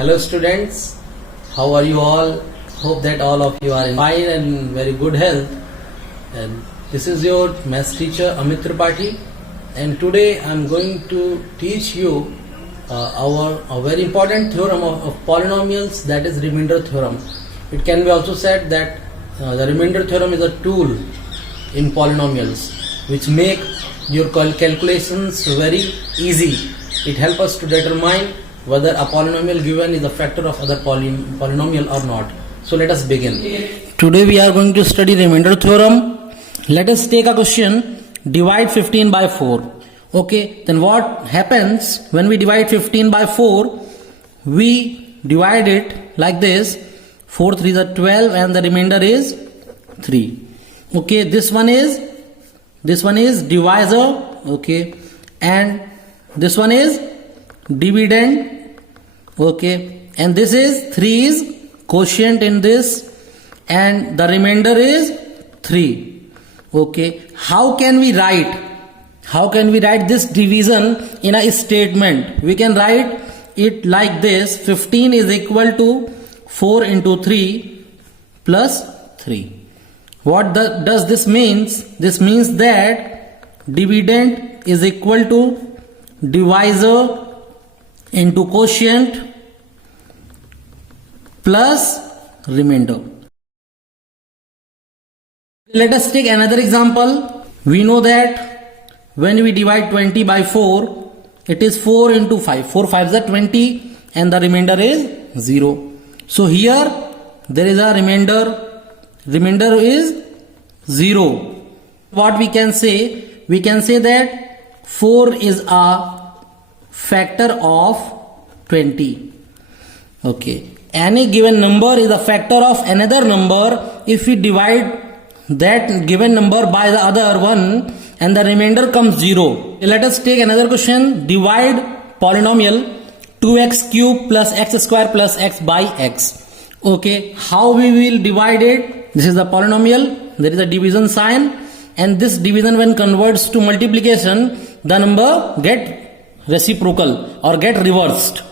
Hello students, how are you all? Hope that all of you are in fine and very good health. And this is your maths teacher Amit Tripathi, and today I am going to teach you a very important theorem of polynomials, that is remainder theorem. It can be also said that the remainder theorem is a tool in polynomials which make your calculations very easy. It helps us to determine whether a polynomial given is a factor of other polynomial or not. So let us begin. Today we are going to study remainder theorem. Let us take a question, divide 15 by 4. Okay, then what happens when we divide 15 by 4? We divide it like this, 4 3 is 12 and the remainder is 3. Okay, this one is divisor, okay, and this one is dividend, okay, and this is 3 is quotient in this and the remainder is 3. Okay, how can we write this division in a statement? We can write it like this: 15 is equal to 4 into 3 plus 3. What does this means? This means that dividend is equal to divisor into quotient plus remainder. Let us take another example. We know that when we divide 20 by 4, it is 4 into 5. 4 5s are 20 and the remainder is 0. So here there is a remainder is 0. What we can say? We can say that 4 is a factor of 20. Okay, any given number is a factor of another number if we divide that given number by the other one and the remainder comes 0. Let us take another question. Divide polynomial 2x cube plus x square plus x by x. Okay, how we will divide it? This is the polynomial, there is a division sign, and this division when converts to multiplication, the number get reciprocal or get reversed.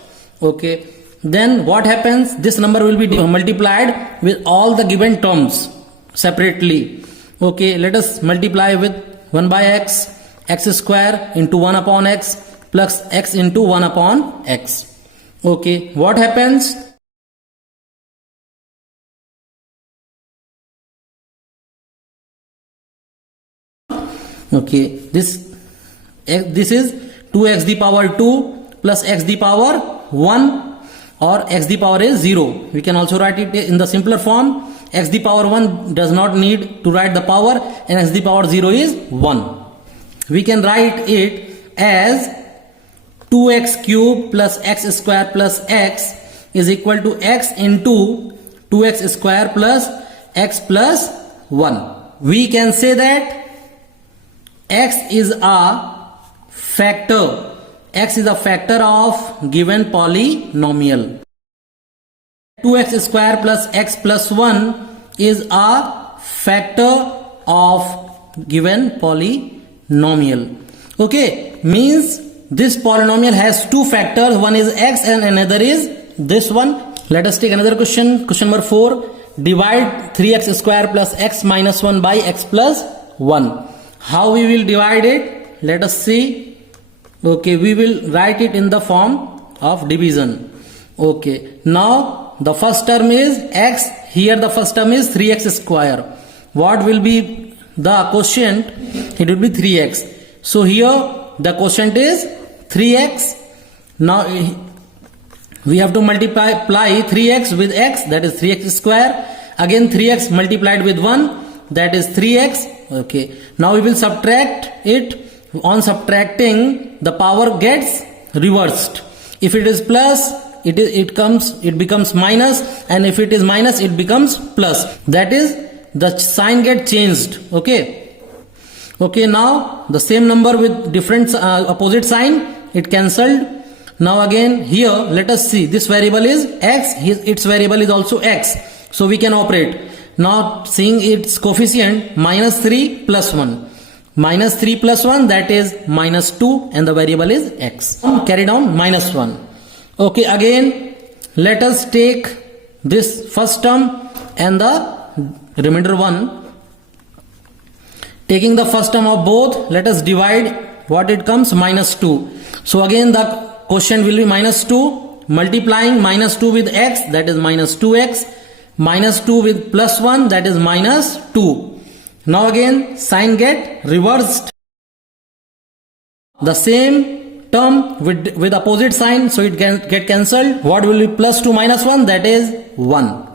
Okay, then what happens? This number will be multiplied with all the given terms separately. Okay, let us multiply with 1 by x, x square into 1 upon x plus x into 1 upon x. Okay, what happens? Okay, this is 2x the power 2 plus x the power 1, or x the power is 0. We can also write it in the simpler form. X the power 1 does not need to write the power, and x the power 0 is 1. We can write it as 2x cube plus x square plus x is equal to x into 2x square plus x plus 1. We can say that x is a factor. X is a factor of given polynomial. 2x square plus x plus 1 is a factor of given polynomial. Okay, means this polynomial has two factors. One is x and another is this one. Let us take another question. Question number 4. Divide 3x square plus x minus 1 by x plus 1. How we will divide it? Let us see. Okay, we will write it in the form of division. Okay, now the first term is x. Here the first term is 3x square. What will be the quotient? It will be 3x. So here the quotient is 3x. Now we have to multiply 3x with x, that is 3x square. Again 3x multiplied with 1, that is 3x. Okay, now we will subtract it. On subtracting, the power gets reversed. If it is plus, it becomes minus, and if it is minus, it becomes plus. That is, the sign gets changed. Okay, now the same number with different opposite sign, it cancelled. Now again here let us see, this variable is x, its variable is also x, so we can operate. Now seeing its coefficient, minus 3 plus 1. Minus 3 plus 1, that is minus 2, and the variable is x. Carry down minus 1. Okay, again let us take this first term and the remainder 1. Taking the first term of both, let us divide. What it comes? Minus 2. So again the quotient will be minus 2, multiplying minus 2 with x, that is minus 2x, minus 2 with plus 1, that is minus 2. Now again sign get reversed. The same term with opposite sign, so it can get cancelled. What will be plus 2 minus 1? That is 1.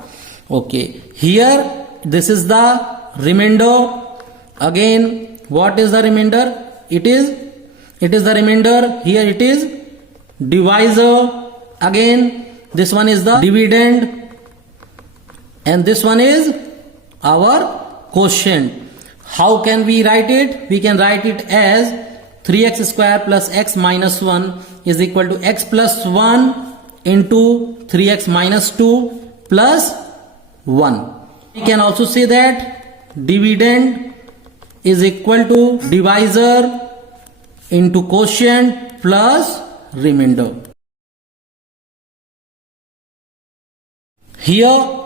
Okay, here this is the remainder. Again, what is the remainder? It is the remainder. Here it is divisor. Again, this one is the dividend, and this one is our quotient. How can we write it? We can write it as 3x square plus x minus 1 is equal to x plus 1 into 3x minus 2 plus 1. We can also say that dividend is equal to divisor into quotient plus remainder. Here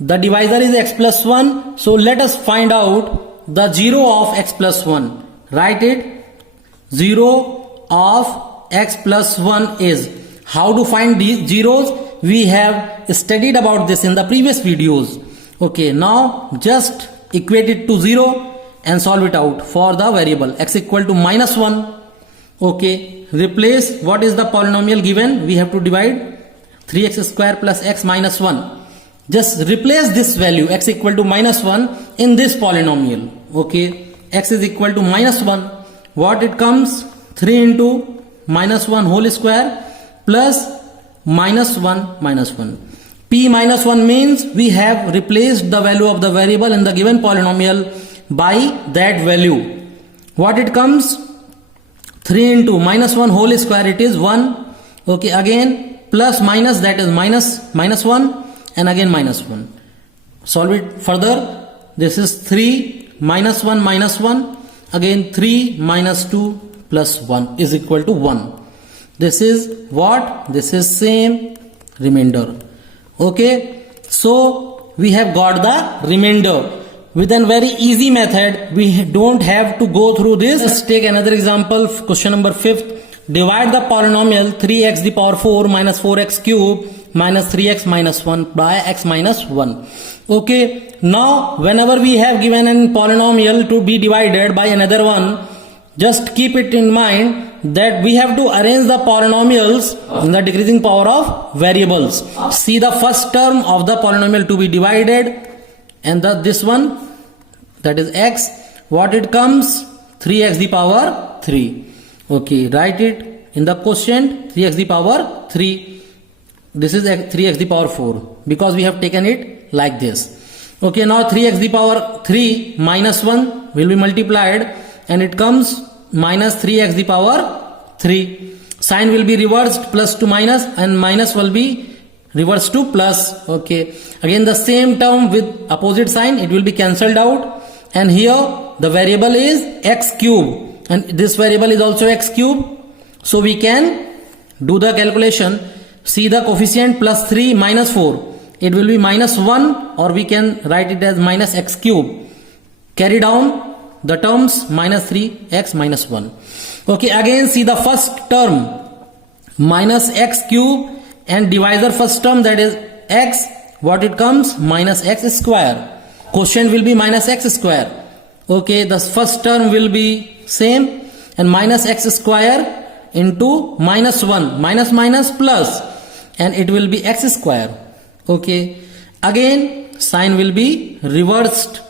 the divisor is x plus 1, so let us find out the 0 of x plus 1. Write it. 0 of x plus 1 is. How to find these zeros? We have studied about this in the previous videos. Okay, now just equate it to 0 and solve it out for the variable x equal to minus 1. Okay, replace what is the polynomial given. We have to divide 3x square plus x minus 1. Just replace this value x equal to minus 1 in this polynomial. Okay, x is equal to minus 1. What it comes? 3 into minus 1 whole square plus minus 1 minus 1. P minus 1 means we have replaced the value of the variable in the given polynomial by that value. What it comes? 3 into minus 1 whole square, it is 1. Okay, again plus minus, that is minus 1, and again minus 1. Solve it further. This is 3 minus 1 minus 1. Again 3 minus 2 plus 1 is equal to 1. This is what? This is same remainder. Okay, so we have got the remainder. With a very easy method, we don't have to go through this. Let's take another example, question number 5th. Divide the polynomial 3x the power 4 minus 4x cube minus 3x minus 1 by x minus 1. Okay, now whenever we have given a polynomial to be divided by another one, just keep it in mind that we have to arrange the polynomials in the decreasing power of variables. See the first term of the polynomial to be divided and this one, that is x. What it comes? 3x the power 3. Okay, write it in the quotient 3x the power 3. This is 3x the power 4 because we have taken it like this. Okay, now 3x the power 3 minus 1 will be multiplied and it comes minus 3x the power 3. Sign will be reversed, plus to minus, and minus will be reversed to plus. Okay, again the same term with opposite sign, it will be cancelled out, and here the variable is x cube and this variable is also x cube. So we can do the calculation. See the coefficient plus 3 minus 4, it will be minus 1, or we can write it as minus x cube. Carry down the terms, minus 3x minus 1. Okay, again see the first term minus x cube and divisor first term, that is x. What it comes? Minus x square. Quotient will be minus x square. Okay, the first term will be same, and minus x square into minus 1, minus minus plus, and it will be x square. Okay, again sign will be reversed.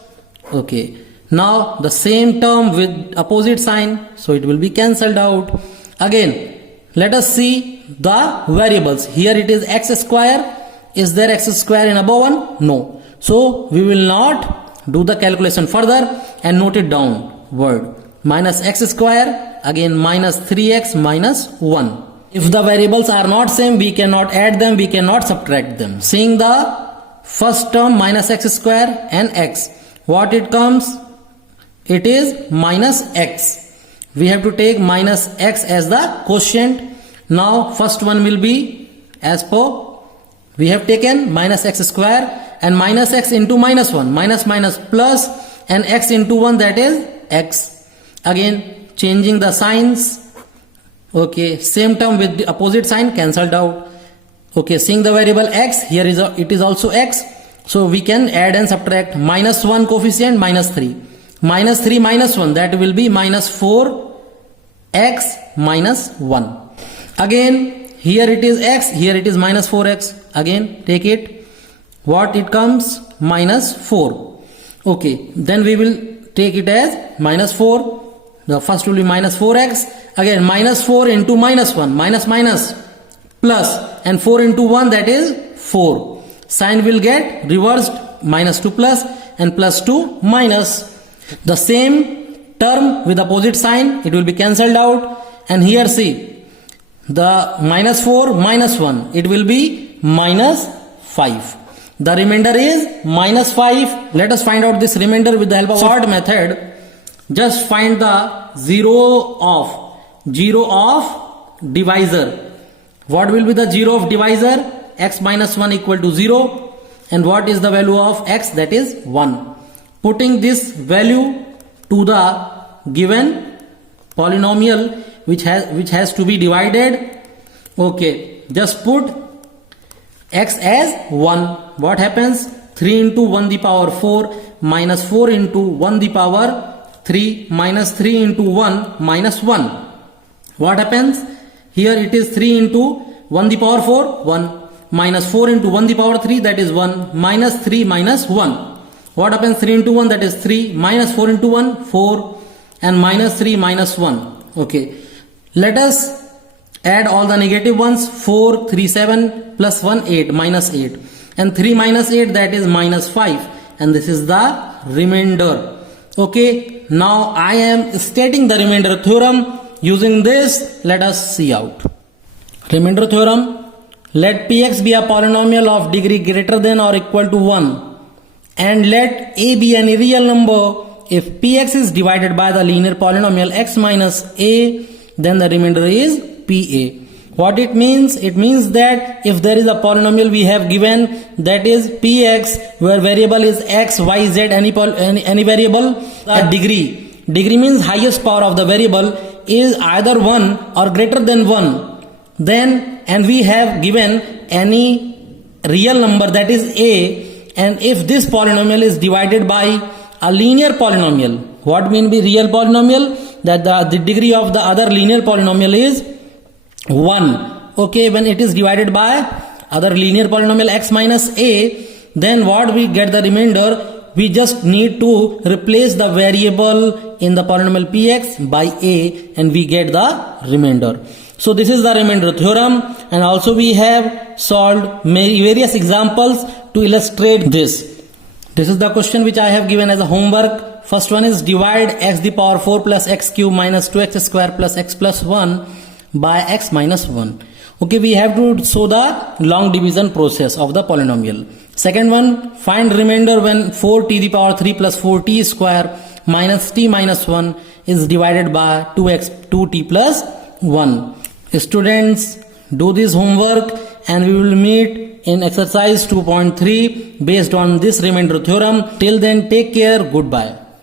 Okay, now the same term with opposite sign, so it will be cancelled out. Again let us see the variables. Here it is x square. Is there x square in above one? No. So we will not do the calculation further and note it down. Word minus x square, again minus 3x minus 1. If the variables are not same, we cannot add them, we cannot subtract them. Seeing the first term minus x square and x, what it comes? It is minus x. We have to take minus x as the quotient. Now first one will be as per We have taken minus x square and minus x into minus 1. Minus minus plus and x into 1, that is x. Again changing the signs. Okay, same term with the opposite sign cancelled out. Okay, seeing the variable x, here is it is also x. So we can add and subtract minus 1 coefficient, minus 3. Minus 3 minus 1, that will be minus 4x minus 1. Again, here it is x, here it is minus 4x. Again, take it. What it comes? Minus 4. Okay, then we will take it as minus 4. The first will be minus 4x. Again, minus 4 into minus 1. Minus minus plus. And 4 into 1, that is 4. Sign will get reversed. Minus to plus and plus to minus. The same term with opposite sign, it will be cancelled out. And here see, the minus 4 minus 1, it will be minus 5. The remainder is minus 5. Let us find out this remainder with the help of sort method. Just find the zero of divisor. What will be the zero of divisor? X minus 1 equal to 0. And what is the value of x? That is 1. Putting this value to the given polynomial which has to be divided. Okay, just put x as 1. What happens? 3 into 1 the power 4 minus 4 into 1 the power 3 minus 3 into 1 minus 1. What happens? Here it is 3 into 1 the power 4, 1. Minus 4 into 1 the power 3, that is 1. Minus 3 minus 1. What happens? 3 into 1, that is 3. Minus 4 into 1, 4. And minus 3 minus 1. Okay. Let us add all the negative ones. 4, 3, 7 plus 1, 8. Minus 8. And 3 minus 8, that is minus 5. And this is the remainder. Okay. Now I am stating the remainder theorem. Using this, let us see out. Remainder theorem. Let Px be a polynomial of degree greater than or equal to 1. And let A be any real number. If Px is divided by the linear polynomial x minus a, then the remainder is Pa. What it means? It means that if there is a polynomial we have given, that is Px, where variable is x, y, z, any variable, a degree. Degree means highest power of the variable is either 1 or greater than 1. Then, and we have given any real number, that is a, and if this polynomial is divided by a linear polynomial. What mean by real polynomial? That the degree of the other linear polynomial is 1. Okay, when it is divided by other linear polynomial x minus a, then what we get the remainder? We just need to replace the variable in the polynomial px by a, and we get the remainder. So this is the remainder theorem, and also we have solved various examples to illustrate this. This is the question which I have given as a homework. First one is divide x the power 4 plus x cube minus 2x square plus x plus 1 by x minus 1. Okay, we have to show the long division process of the polynomial. Second one, find remainder when 4t to the power 3 plus 4t square minus t minus 1 is divided by 2t plus 1. Students, do this homework and we will meet in exercise 2.3 based on this remainder theorem. Till then, take care. Goodbye.